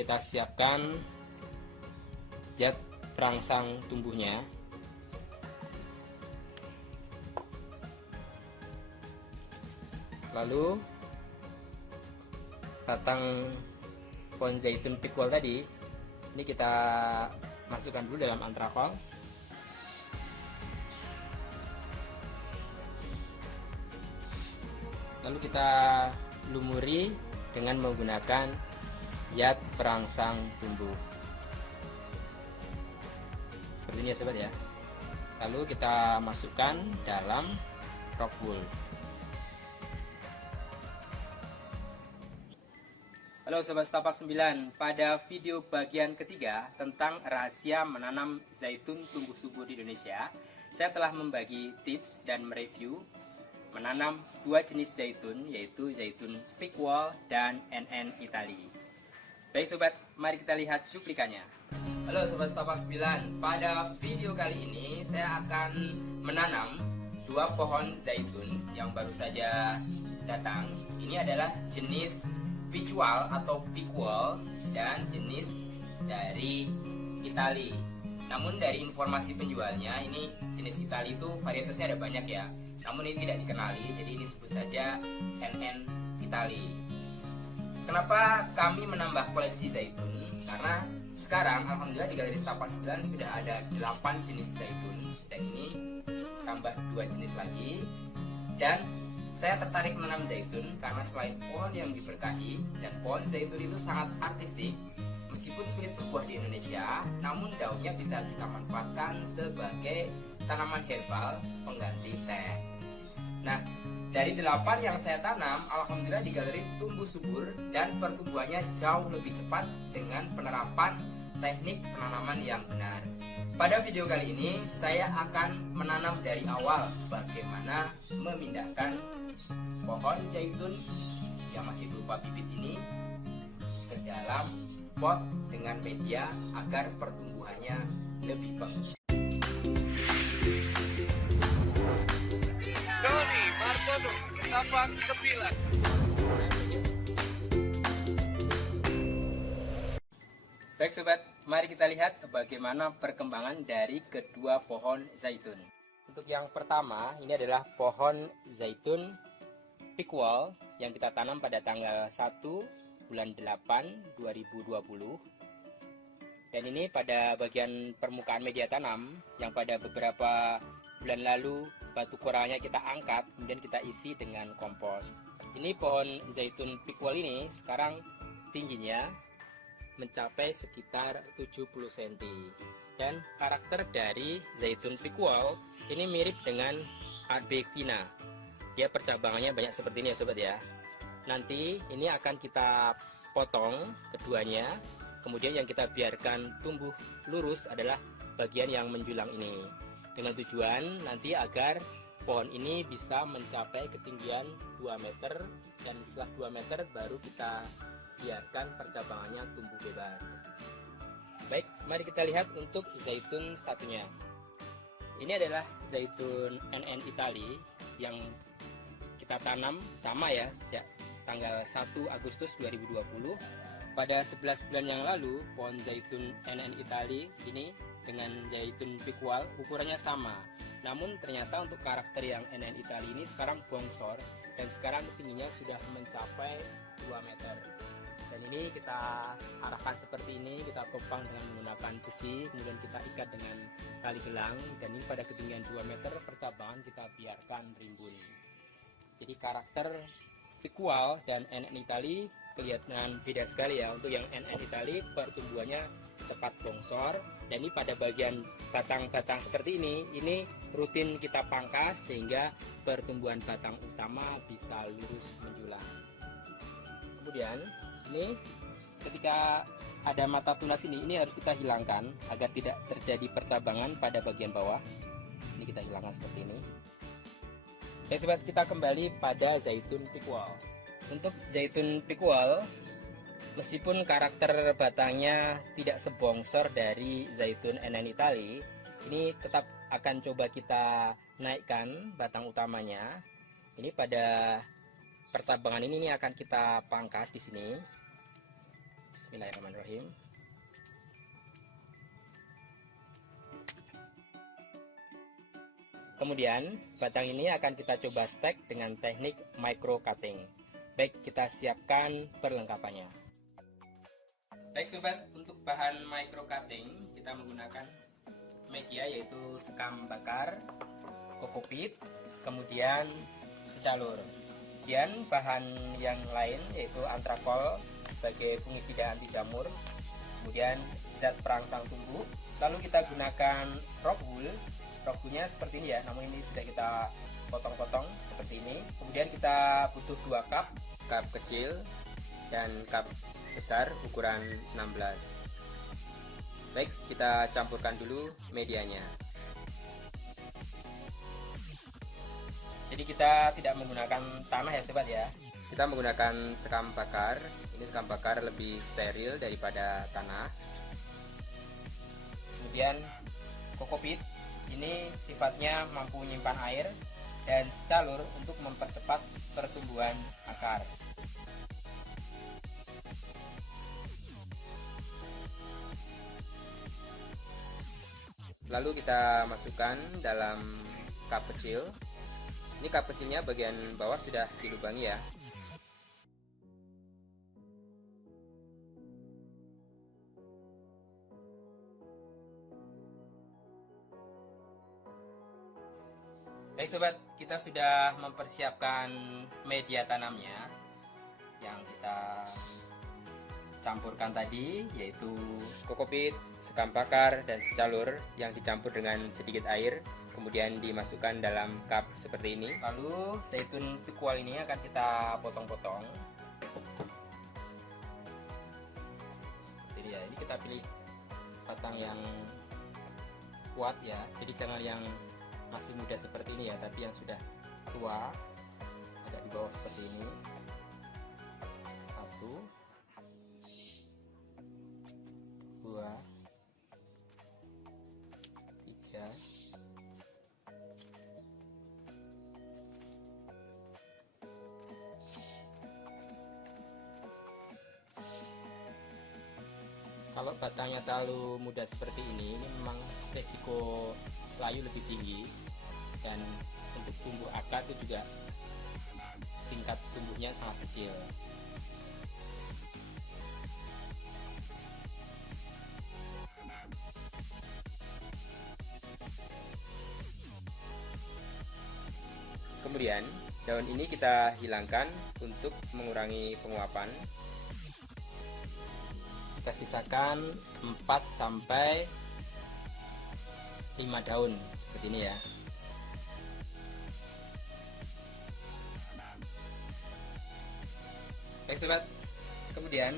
kita siapkan zat perangsang tumbuhnya. Lalu batang pohon zaitun pikwal tadi ini kita masukkan dulu dalam antrakol. Lalu kita lumuri dengan menggunakan zat perangsang tumbuh seperti ini ya sobat ya. Lalu kita masukkan dalam rock wool. Halo Sobat Setapak 9, pada video bagian ketiga tentang rahasia menanam zaitun tumbuh subur di Indonesia, saya telah membagi tips dan mereview menanam dua jenis zaitun, yaitu zaitun Pikwal dan NN Italy. Baik Sobat, mari kita lihat cuplikannya. Halo Sobat Setapak 9, pada video kali ini saya akan menanam dua pohon zaitun yang baru saja datang. Ini adalah jenis Pikwal atau Pikwal dan jenis dari Itali. Namun dari informasi penjualnya, ini jenis Itali itu varietasnya ada banyak ya. Namun ini tidak dikenali, jadi ini sebut saja NN Itali. Kenapa kami menambah koleksi zaitun? Karena sekarang alhamdulillah di Galeri Setapak 9 sudah ada 8 jenis zaitun, dan ini tambah 2 jenis lagi. Dan saya tertarik menanam zaitun karena selain pohon yang diberkahi dan pohon zaitun itu sangat artistik, meskipun sulit berbuah di Indonesia, namun daunnya bisa kita manfaatkan sebagai tanaman herbal pengganti teh. Nah, dari 8 yang saya tanam, alhamdulillah di galeri tumbuh subur dan pertumbuhannya jauh lebih cepat dengan penerapan teknik penanaman yang benar. Pada video kali ini saya akan menanam dari awal bagaimana memindahkan pohon zaitun yang masih berupa bibit ini ke dalam pot dengan media agar pertumbuhannya lebih bagus. Doni Martono, Setapak 9. Baik Sobat, mari kita lihat bagaimana perkembangan dari kedua pohon zaitun. Untuk yang pertama, ini adalah pohon zaitun Pikwal yang kita tanam pada tanggal 1 bulan 8 2020. Dan ini pada bagian permukaan media tanam yang pada beberapa bulan lalu batu koralnya kita angkat, kemudian kita isi dengan kompos. Ini pohon zaitun Pikwal ini sekarang tingginya mencapai sekitar 70 cm. Dan karakter dari zaitun Pikwal ini mirip dengan Arbequina. Dia percabangannya banyak seperti ini ya sobat ya. Nanti ini akan kita potong keduanya, kemudian yang kita biarkan tumbuh lurus adalah bagian yang menjulang ini, dengan tujuan nanti agar pohon ini bisa mencapai ketinggian 2 meter, dan setelah 2 meter baru kita biarkan percabangannya tumbuh bebas. Baik, mari kita lihat untuk zaitun satunya. Ini adalah zaitun NN Italy yang kita tanam sama ya, sejak tanggal 1 Agustus 2020. Pada 11 bulan yang lalu, pohon zaitun NN Italy ini dengan zaitun Pikwal ukurannya sama. Namun ternyata untuk karakter yang NN Italy ini sekarang bongsor dan sekarang tingginya sudah mencapai 2 meter. Dan ini kita arahkan seperti ini, kita topang dengan menggunakan besi, kemudian kita ikat dengan tali gelang, dan ini pada ketinggian 2 meter percabangan kita biarkan rimbun. Jadi karakter Pikwal dan NN Italy kelihatan beda sekali ya. Untuk yang NN Italy pertumbuhannya cepat bongsor, dan ini pada bagian batang-batang seperti ini rutin kita pangkas sehingga pertumbuhan batang utama bisa lurus menjulang. Kemudian ini ketika ada mata tunas ini harus kita hilangkan agar tidak terjadi percabangan pada bagian bawah. Ini kita hilangkan seperti ini. Oke sobat, kita kembali pada zaitun Pikwal. Untuk zaitun Pikwal, meskipun karakter batangnya tidak sebongsor dari zaitun NN Italy, ini tetap akan coba kita naikkan batang utamanya. Ini pada percabangan ini akan kita pangkas di sini Bismillahirrahmanirrahim. Kemudian batang ini akan kita coba stek dengan teknik micro cutting. Baik, kita siapkan perlengkapannya. Baik sobat, untuk bahan micro cutting kita menggunakan media yaitu sekam bakar, kokopit, kemudian secalur. Kemudian bahan yang lain yaitu antrakol sebagai fungisida anti jamur, kemudian zat perangsang tumbuh. Lalu kita gunakan rock wool. Rock woolnya seperti ini ya, namun ini sudah kita potong-potong seperti ini. Kemudian kita butuh 2 cup kecil dan cup besar ukuran 16. Baik, kita campurkan dulu medianya. Jadi kita tidak menggunakan tanah ya sobat ya. Kita menggunakan sekam bakar. Ini sekam bakar lebih steril daripada tanah. Kemudian kokopit. Ini sifatnya mampu menyimpan air dan secalur untuk mempercepat pertumbuhan akar. Lalu kita masukkan dalam cup kecil. Ini cup kecilnya bagian bawah sudah dilubangi ya. Baik sobat, kita sudah mempersiapkan media tanamnya yang kita campurkan tadi, yaitu kokopit, sekam bakar, dan secalur yang dicampur dengan sedikit air, kemudian dimasukkan dalam cup seperti ini. Lalu zaitun pikwal ini akan kita potong-potong. Jadi ya, ini kita pilih batang yang kuat ya, jadi jangan yang masih muda seperti ini ya, tapi yang sudah tua agak di bawah seperti ini. 1, 2, 3, 4. Kalau batangnya terlalu muda seperti ini memang resiko layu lebih tinggi, dan untuk tumbuh akar itu juga tingkat tumbuhnya sangat kecil. Kemudian daun ini kita hilangkan untuk mengurangi penguapan. Kita sisakan 4 sampai 5 daun seperti ini ya. Baik sobat, kemudian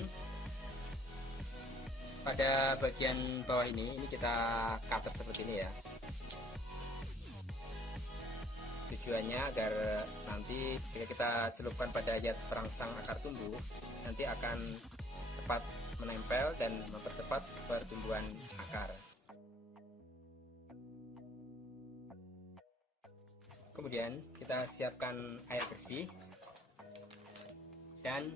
pada bagian bawah ini kita cutter seperti ini ya. Tujuannya agar nanti jika kita celupkan pada zat perangsang akar tumbuh, nanti akan cepat menempel dan mempercepat pertumbuhan akar. Kemudian kita siapkan air bersih dan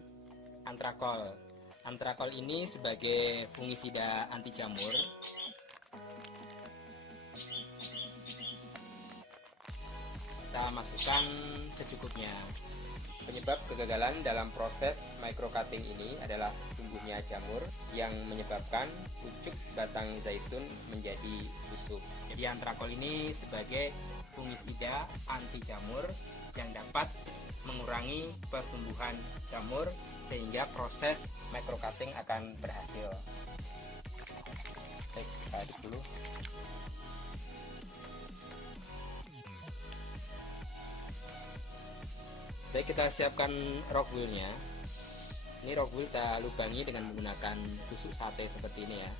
antrakol. Antrakol ini sebagai fungisida anti jamur. Kita masukkan secukupnya. Penyebab kegagalan dalam proses micro cutting ini adalah tumbuhnya jamur yang menyebabkan pucuk batang zaitun menjadi busuk. Jadi antrakol ini sebagai fungisida anti jamur yang dapat mengurangi pertumbuhan jamur sehingga proses micro cutting akan berhasil. Baik, kita aduk dulu. Baik, kita siapkan rock woolnya. Ini rock wool kita lubangi dengan menggunakan tusuk sate seperti ini ya.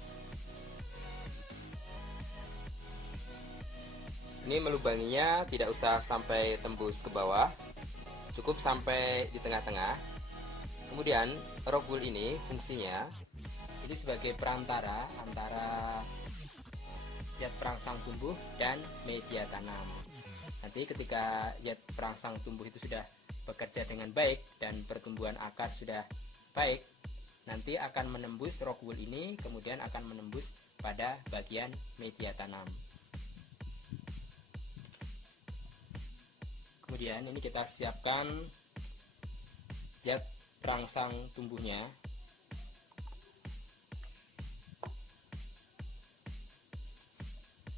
Ini melubanginya tidak usah sampai tembus ke bawah, cukup sampai di tengah-tengah. Kemudian rock wool ini fungsinya ini sebagai perantara antara zat perangsang tumbuh dan media tanam. Nanti ketika zat perangsang tumbuh itu sudah bekerja dengan baik dan pertumbuhan akar sudah baik, nanti akan menembus rock wool ini, kemudian akan menembus pada bagian media tanam. Kemudian ini kita siapkan, lihat perangsang tumbuhnya.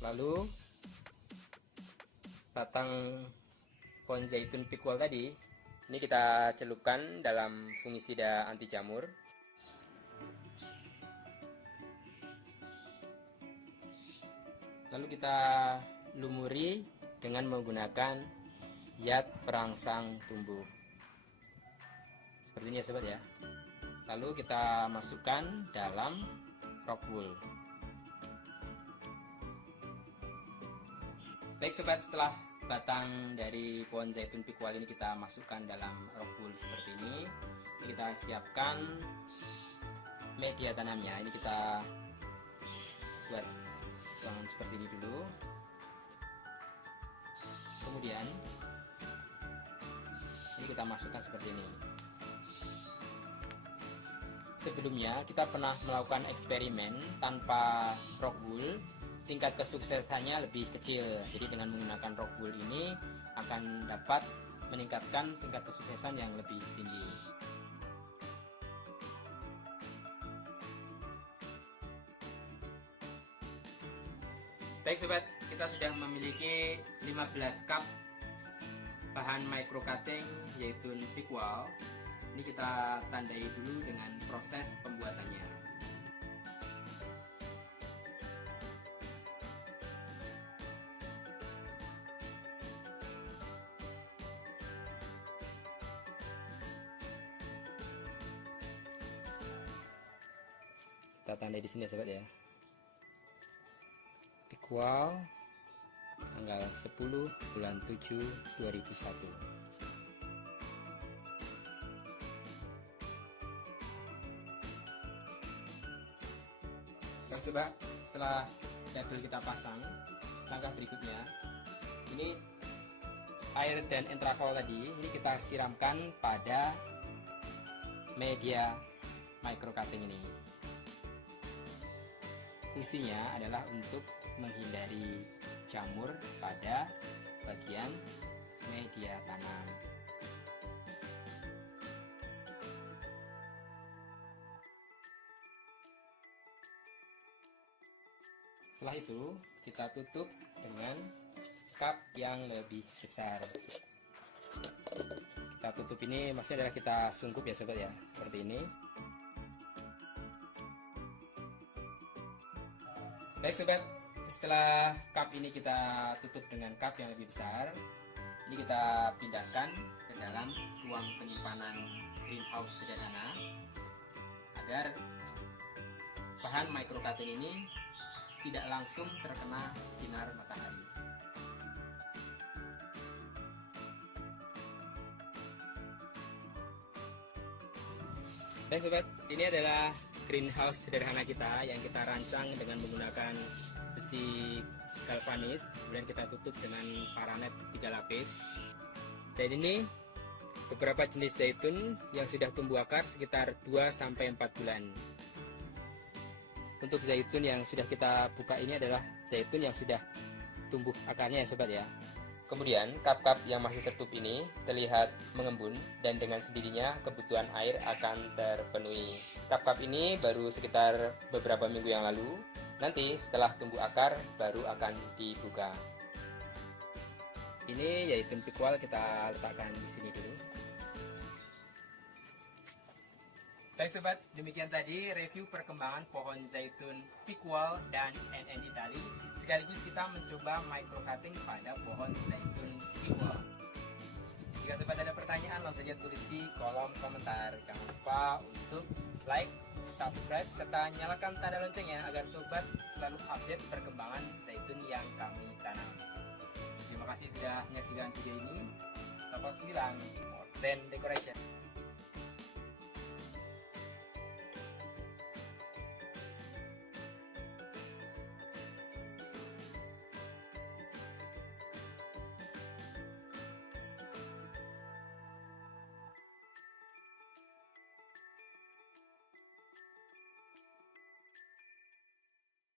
Lalu batang pohon zaitun pikwal tadi ini kita celupkan dalam fungisida anti jamur. Lalu kita lumuri dengan menggunakan zat perangsang tumbuh. Seperti ini ya sobat ya. Lalu kita masukkan dalam rock wool. Baik sobat, setelah batang dari pohon zaitun pikwal ini kita masukkan dalam rock wool seperti ini kita siapkan media tanamnya. Ini kita buat seperti ini dulu. Kemudian ini kita masukkan seperti ini. Sebelumnya kita pernah melakukan eksperimen tanpa rock wool, tingkat kesuksesannya lebih kecil. Jadi dengan menggunakan rock wool ini akan dapat meningkatkan tingkat kesuksesan yang lebih tinggi. Baik sobat, kita sudah memiliki 15 cup bahan micro cutting zaitun pikwal. Ini kita tandai dulu dengan proses pembuatannya. Kita tandai di sini ya sobat ya. Pikwal tanggal 10 bulan 7 2001. Nah, coba setelah label kita pasang, langkah berikutnya ini air dan entrakol tadi ini kita siramkan pada media micro cutting ini. Fungsinya adalah untuk menghindari jamur pada bagian media tanam. Setelah itu kita tutup dengan cup yang lebih besar. Kita tutup ini maksudnya adalah kita sungkup ya sobat ya, seperti ini. Baik sobat, setelah cup ini kita tutup dengan cup yang lebih besar, ini kita pindahkan ke dalam ruang penyimpanan greenhouse sederhana agar bahan micro cutting ini tidak langsung terkena sinar matahari. Baik sobat, ini adalah greenhouse sederhana kita yang kita rancang dengan menggunakan besi galvanis, kemudian kita tutup dengan paranet 3 lapis. Dan ini beberapa jenis zaitun yang sudah tumbuh akar sekitar 2-4 bulan. Untuk zaitun yang sudah kita buka ini adalah zaitun yang sudah tumbuh akarnya ya sobat ya. Kemudian cup-cup yang masih tertutup ini terlihat mengembun dan dengan sendirinya kebutuhan air akan terpenuhi. Cup-cup ini baru sekitar beberapa minggu yang lalu. Nanti setelah tumbuh akar baru akan dibuka. Ini zaitun pikwal kita letakkan di sini dulu. Baik sobat, demikian tadi review perkembangan pohon zaitun pikwal dan NN Italy. Sekaligus kita mencoba micro cutting pada pohon zaitun pikwal. Jika sobat ada pertanyaan, langsung saja tulis di kolom komentar. Jangan lupa untuk like, subscribe, serta nyalakan tanda loncengnya agar sobat selalu update perkembangan zaitun yang kami tanam. Terima kasih sudah menyaksikan video ini. Sampai 9, More Than Decoration.